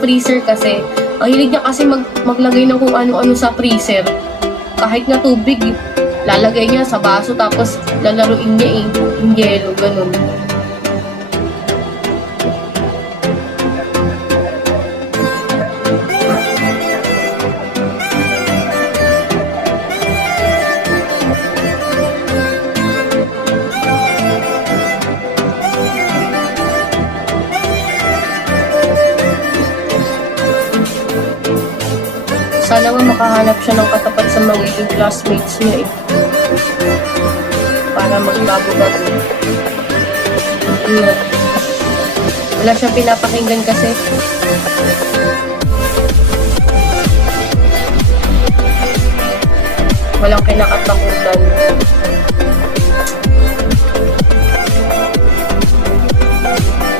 freezer kasi. Ang hilig niya kasi maglagay ng kung ano-ano sa freezer. Kahit nga tubig, lalagay niya sa baso tapos lalaruin niya yung yelo, ganun. Sana nga makahanap siya ng katapat sa magiging classmates niya para magbago-bago. Wala siyang pinapakinggan kasi. Walang kinakatakutan.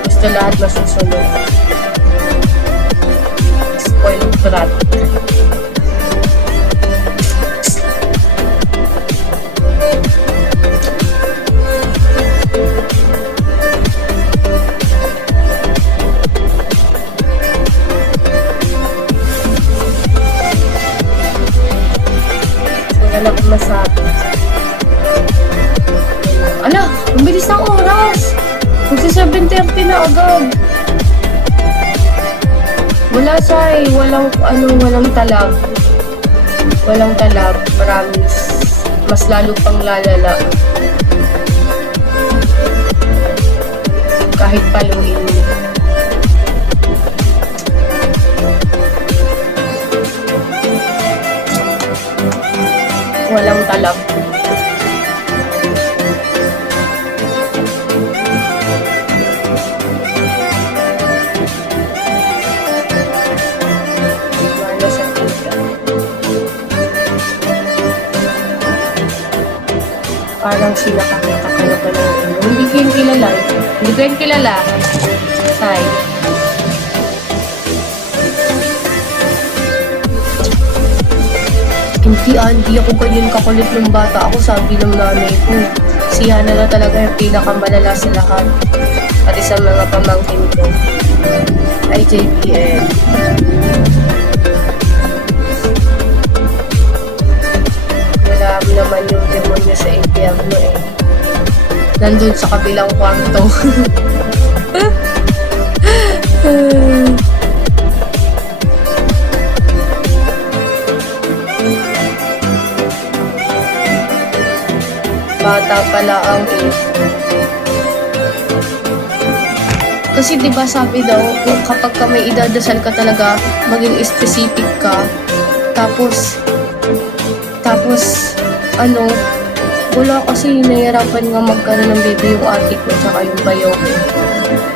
Gusto lahat masusunod. Spoiled brat. Wala akong masabi. Ala, ang bilis ng oras. Magsi 7:30 na agad. Wala siya walang talab. Walang talab, promise. Mas lalo pang lalala. Kahit paluin mo. Walang talab. Wala sa tita. Parang sila kakita ka na pala. Hindi ko yung kilala. Hindi ko yung kilala. Tay. Hindi ako ganyan kakulit ng bata ako, sabi ng nanay ko. Si Hana na talaga yung pinakamalala sa lahat. Pati sa mga pamangkin ko. Ay, JPL. Wala naman yung demonyo sa impyerno eh. Nandun sa kabilang kwarto. Bata pala ang kasi diba sabi daw kapag ka may idadasal ka talaga maging specific ka tapos wala kasi nahihirapan nga magkaroon ng baby yung ate ko tsaka yung bayaw ko.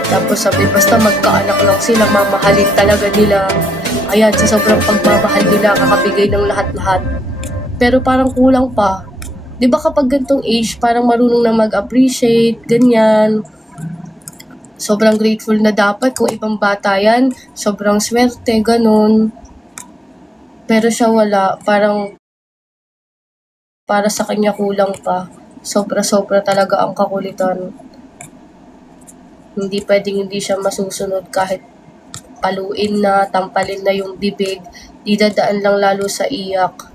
Tapos sabi basta magkaanak lang sila, mamahalin talaga nila. Ayan, sa sobrang pagmamahal nila kakabigay ng lahat-lahat. Pero parang kulang pa. Diba kapag gantong age, parang marunong na mag-appreciate, ganyan. Sobrang grateful na dapat kung ibang bata yan. Sobrang swerte, ganun. Pero siya wala. Parang para sa kanya kulang pa. Sobra-sobra talaga ang kakulitan. Hindi pwedeng hindi siya masusunod kahit paluin na, tampalin na yung bibig. Di dadaan lang lalo sa iyak.